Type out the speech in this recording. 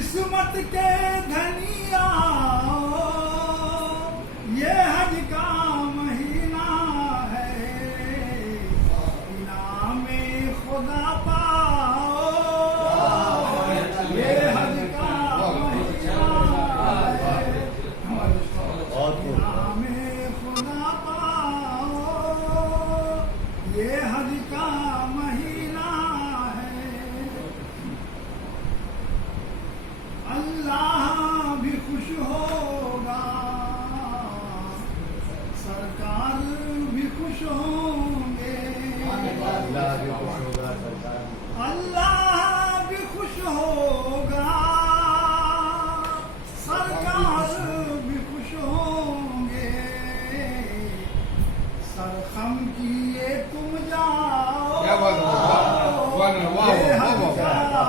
किस्मत के धनिया ये हज का महीना है, इनाम खुदा पाओ ये हज का महीना है, इनाम खुदा पाओ ये हज का महीना है। अल्लाह भी खुश होगा, सरकार भी खुश होंगे, अल्लाह भी खुश होगा, सरकार भी खुश होंगे। सरखम किए तुम जाओ, क्या बात है, वाह वाह वाह वाह।